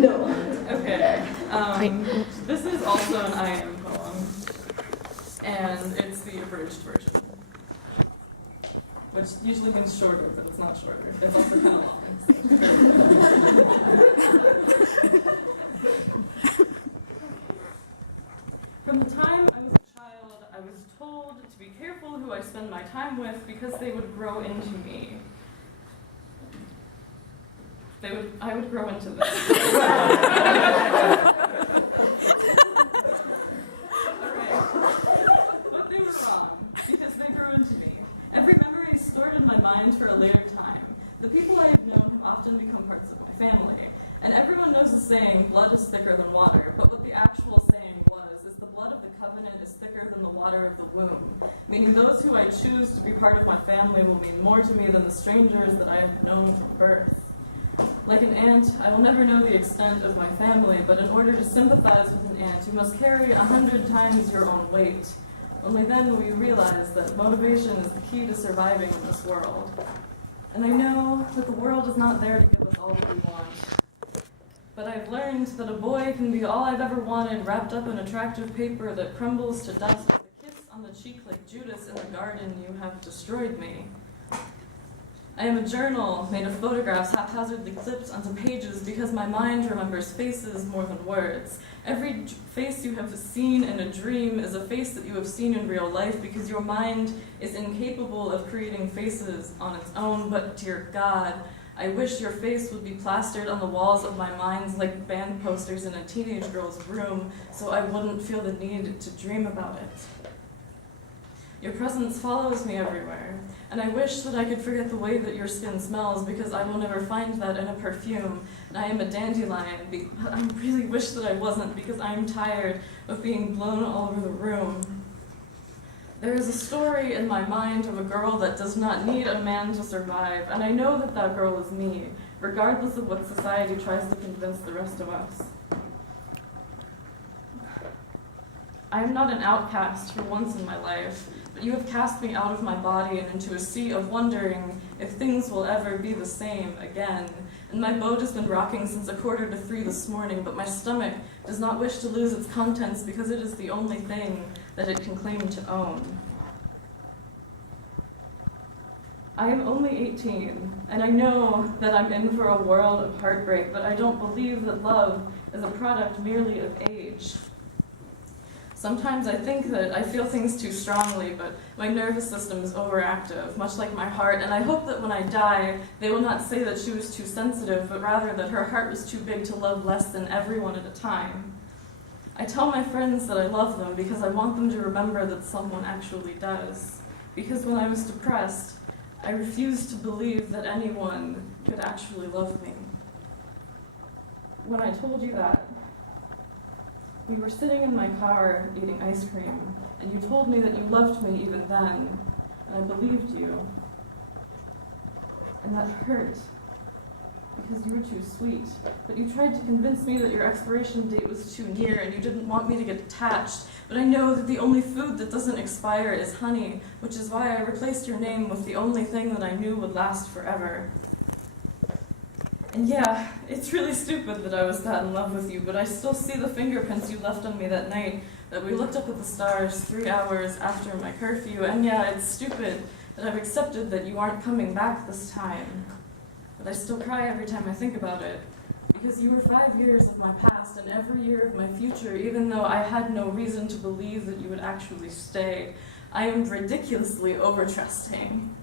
No. Okay. This is also an I am poem, and it's the abridged version, which usually means shorter, but it's not shorter. It's also kind of long. From the time I was a child, I was told to be careful who I spend my time with because they would grow into me. I would grow into this. But they were wrong, because they grew into me. Every memory is stored in my mind for a later time. The people I have known have often become parts of my family. And everyone knows the saying, blood is thicker than water, but what the actual saying was is the blood of the covenant is thicker than the water of the womb, meaning those who I choose to be part of my family will mean more to me than the strangers that I have known from birth. Like an ant, I will never know the extent of my family, but in order to sympathize with an ant, you must carry 100 times your own weight. Only then will you realize that motivation is the key to surviving in this world. And I know that the world is not there to give us all that we want. But I've learned that a boy can be all I've ever wanted, wrapped up in attractive paper that crumbles to dust with a kiss on the cheek like Judas in the garden. You have destroyed me. I am a journal made of photographs haphazardly clipped onto pages because my mind remembers faces more than words. Every face you have seen in a dream is a face that you have seen in real life because your mind is incapable of creating faces on its own. But dear God, I wish your face would be plastered on the walls of my mind like band posters in a teenage girl's room so I wouldn't feel the need to dream about it. Your presence follows me everywhere, and I wish that I could forget the way that your skin smells because I will never find that in a perfume, and I am a dandelion, but I really wish that I wasn't because I am tired of being blown all over the room. There is a story in my mind of a girl that does not need a man to survive, and I know that that girl is me, regardless of what society tries to convince the rest of us. I am not an outcast for once in my life, but you have cast me out of my body and into a sea of wondering if things will ever be the same again. And my boat has been rocking since 2:45 this morning, but my stomach does not wish to lose its contents because it is the only thing that it can claim to own. I am only 18, and I know that I'm in for a world of heartbreak, but I don't believe that love is a product merely of age. Sometimes I think that I feel things too strongly, but my nervous system is overactive, much like my heart, and I hope that when I die, they will not say that she was too sensitive, but rather that her heart was too big to love less than everyone at a time. I tell my friends that I love them because I want them to remember that someone actually does. Because when I was depressed, I refused to believe that anyone could actually love me. When I told you that, we were sitting in my car eating ice cream, and you told me that you loved me even then, and I believed you. And that hurt, because you were too sweet. But you tried to convince me that your expiration date was too near, and you didn't want me to get attached. But I know that the only food that doesn't expire is honey, which is why I replaced your name with the only thing that I knew would last forever. And yeah, it's really stupid that I was that in love with you, but I still see the fingerprints you left on me that night that we looked up at the stars 3 hours after my curfew. And yeah, it's stupid that I've accepted that you aren't coming back this time. But I still cry every time I think about it, because you were 5 years of my past and every year of my future, even though I had no reason to believe that you would actually stay. I am ridiculously over-trusting.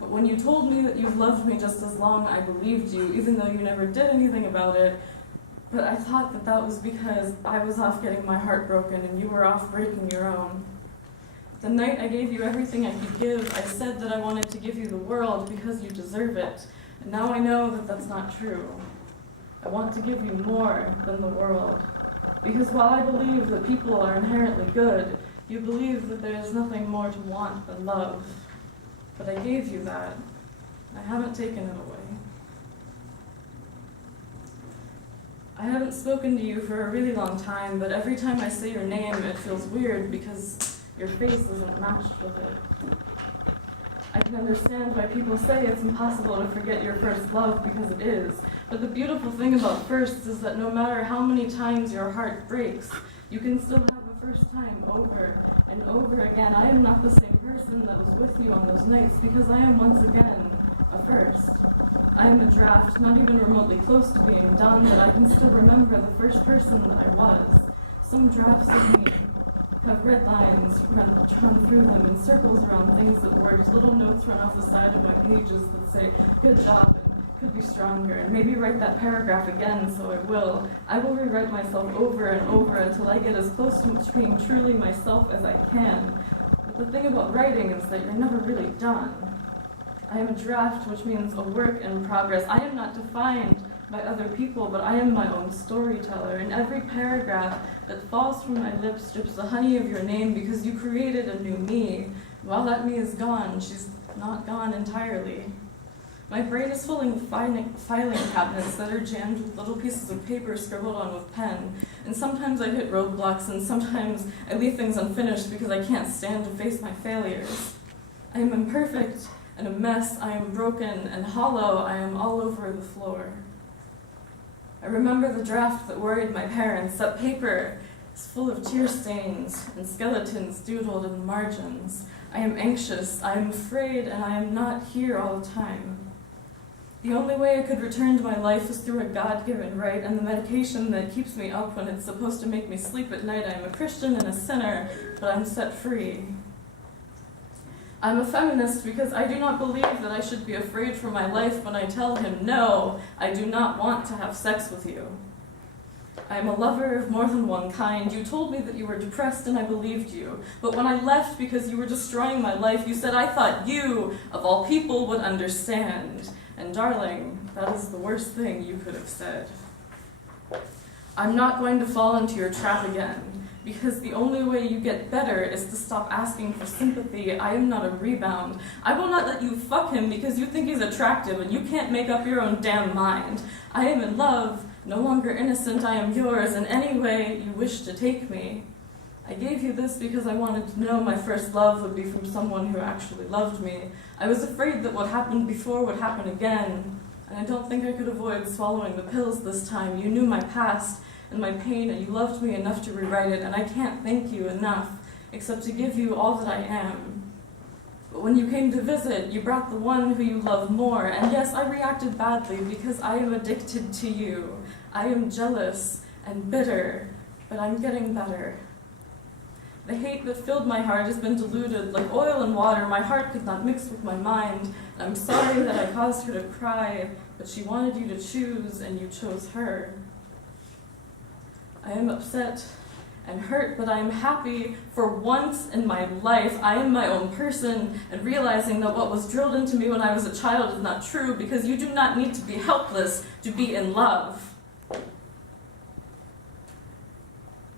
But when you told me that you loved me just as long, I believed you, even though you never did anything about it. But I thought that that was because I was off getting my heart broken and you were off breaking your own. The night I gave you everything I could give, I said that I wanted to give you the world because you deserve it. And now I know that that's not true. I want to give you more than the world. Because while I believe that people are inherently good, you believe that there is nothing more to want than love. But I gave you that. I haven't taken it away. I haven't spoken to you for a really long time, but every time I say your name, it feels weird because your face isn't matched with it. I can understand why people say it's impossible to forget your first love because it is, But the beautiful thing about firsts is that no matter how many times your heart breaks, you can still have a first time over and over again. I am not the same person that was with you on those nights because I am once again a first. I am a draft, not even remotely close to being done, but I can still remember the first person that I was. Some drafts of me have red lines run through them and circles around things that worked, little notes run off the side of my pages that say, good job, and could be stronger, and maybe write that paragraph again, so I will. I will rewrite myself over and over until I get as close to being truly myself as I can. But the thing about writing is that you're never really done. I am a draft, which means a work in progress. I am not defined by other people, but I am my own storyteller, and every paragraph that falls from my lips drips the honey of your name because you created a new me. While that me is gone, she's not gone entirely. My brain is full of filing cabinets that are jammed with little pieces of paper scribbled on with pen, and sometimes I hit roadblocks, and sometimes I leave things unfinished because I can't stand to face my failures. I am imperfect and a mess. I am broken and hollow. I am all over the floor. I remember the draft that worried my parents. That paper is full of tear stains and skeletons doodled in the margins. I am anxious, I am afraid, and I am not here all the time. The only way I could return to my life is through a God-given right and the medication that keeps me up when it's supposed to make me sleep at night. I am a Christian and a sinner, but I'm set free. I'm a feminist because I do not believe that I should be afraid for my life when I tell him, no, I do not want to have sex with you. I am a lover of more than one kind. You told me that you were depressed and I believed you. But when I left because you were destroying my life, you said I thought you, of all people, would understand. And darling, that is the worst thing you could have said. I'm not going to fall into your trap again. Because the only way you get better is to stop asking for sympathy. I am not a rebound. I will not let you fuck him because you think he's attractive and you can't make up your own damn mind. I am in love, no longer innocent. I am yours in any way you wish to take me. I gave you this because I wanted to know my first love would be from someone who actually loved me. I was afraid that what happened before would happen again, and I don't think I could avoid swallowing the pills this time. You knew my past and my pain, and you loved me enough to rewrite it, and I can't thank you enough, except to give you all that I am. But when you came to visit, you brought the one who you love more, and yes, I reacted badly because I am addicted to you. I am jealous and bitter, but I'm getting better. The hate that filled my heart has been diluted like oil and water. My heart could not mix with my mind. I'm sorry that I caused her to cry, but she wanted you to choose, and you chose her. I am upset and hurt, but I am happy for once in my life. I am my own person, and realizing that what was drilled into me when I was a child is not true, because you do not need to be helpless to be in love.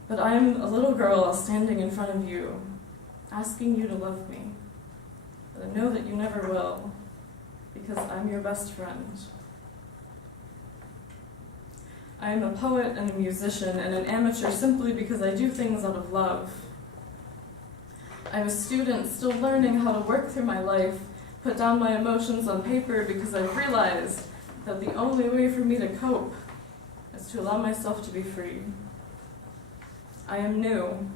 But I am a little girl standing in front of you, asking you to love me. But I know that you never will, because I'm your best friend. I am a poet and a musician and an amateur simply because I do things out of love. I'm a student still learning how to work through my life, put down my emotions on paper because I've realized that the only way for me to cope is to allow myself to be free. I am new.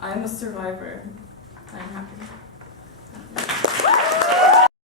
I am a survivor. I am happy.